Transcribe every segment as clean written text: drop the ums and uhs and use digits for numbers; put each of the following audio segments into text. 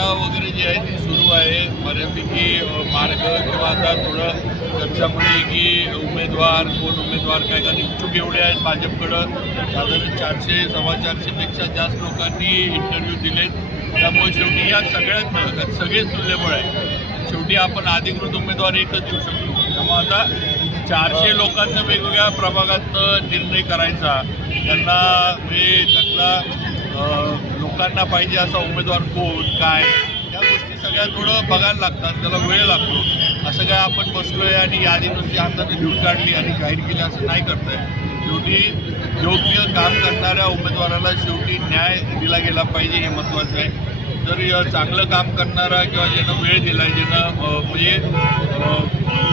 चर्चा वगैरे जी आहे ती सुरू आहे बऱ्यापैकी मार्ग किंवा आता थोडं चर्चामुळे की उमेदवार काय कारण इच्छुक एवढे आहेत भाजपकडं साधारण 400-450पेक्षा जास्त लोकांनी इंटरव्ह्यू दिलेत. त्यामुळे शेवटी या सगळ्यात सगळेच तुल्यबळ आहे. शेवटी आपण अधिकृत उमेदवार एकच देऊ शकतो. त्यामुळे आता 400 लोकांना वेगवेगळ्या प्रभागातनं निर्णय करायचा, त्यांना म्हणजे त्यातला लोकांना पाहिजे असा उमेदवार कोण काय या गोष्टी सगळ्या थोडं बघायला लागतात, त्याला वेळ लागतो. असं काय आपण बसलोय आणि यादी नुसती हाताने लिहून काढली आणि जाहीर केली असं नाही करताय. शेवटी योग्य काम करणाऱ्या उमेदवाराला शेवटी न्याय दिला गेला पाहिजे हे महत्त्वाचं आहे. जर चांगलं काम करणारा किंवा ज्यानं वेळ दिला आहे, ज्यानं म्हणजे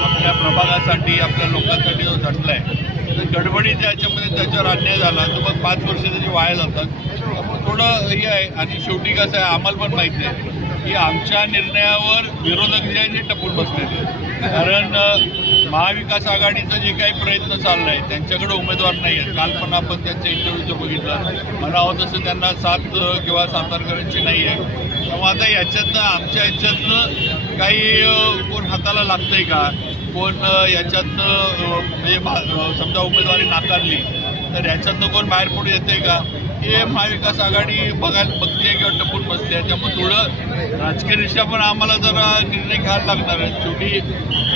आपल्या प्रभागासाठी आपल्या लोकांसाठी जो झटला आहे, तर गडबडीच्या याच्यामध्ये त्याच्यावर अन्याय झाला तर मग 5 वर्ष त्याची वाया जातात. त्यामुळे थोडं हे आहे. आणि शेवटी कसं आहे आम्हाला पण माहीत आहे की आमच्या निर्णयावर विरोधक जे आहे ते टपून बसलेले. कारण महाविकास आघाडीचा जे काही प्रयत्न चालला आहे त्यांच्याकडे उमेदवार नाही आहेत. काल पण आपण त्यांच्या इंटरव्ह्यूचं बघितलं, म्हणावं तसं त्यांना 7 किंवा सातारकरांची नाही आहे. तेव्हा आता याच्यातनं आमच्या याच्यातनं काही कोण हाताला लागतंय का, कोण याच्यातनं म्हणजे समजा उमेदवारी नाकारली तर याच्यातनं कोण बाहेर पुढे येते का, हे महाविकास आघाडी बघते किंवा टपून बसते आहे. त्यामुळे थोडं राजकीयदृष्ट्या पण आम्हाला जरा निर्णय घ्यायला लागणार आहे. शेवटी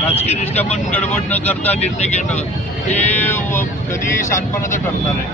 राजकीयदृष्ट्या पण गडबड न करता निर्णय घेणं हे कधी शांतपणाचं ठरणार आहे.